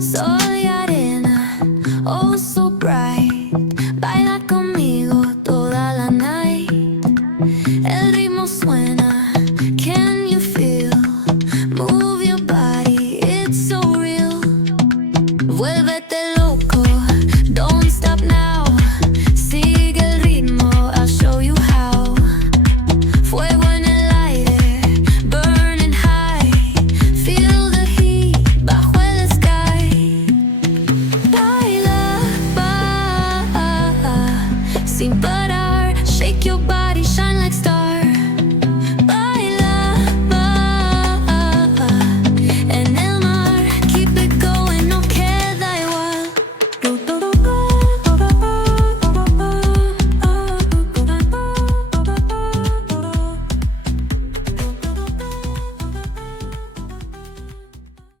Sol y arena, oh so bright. Baila conmigo toda la night. El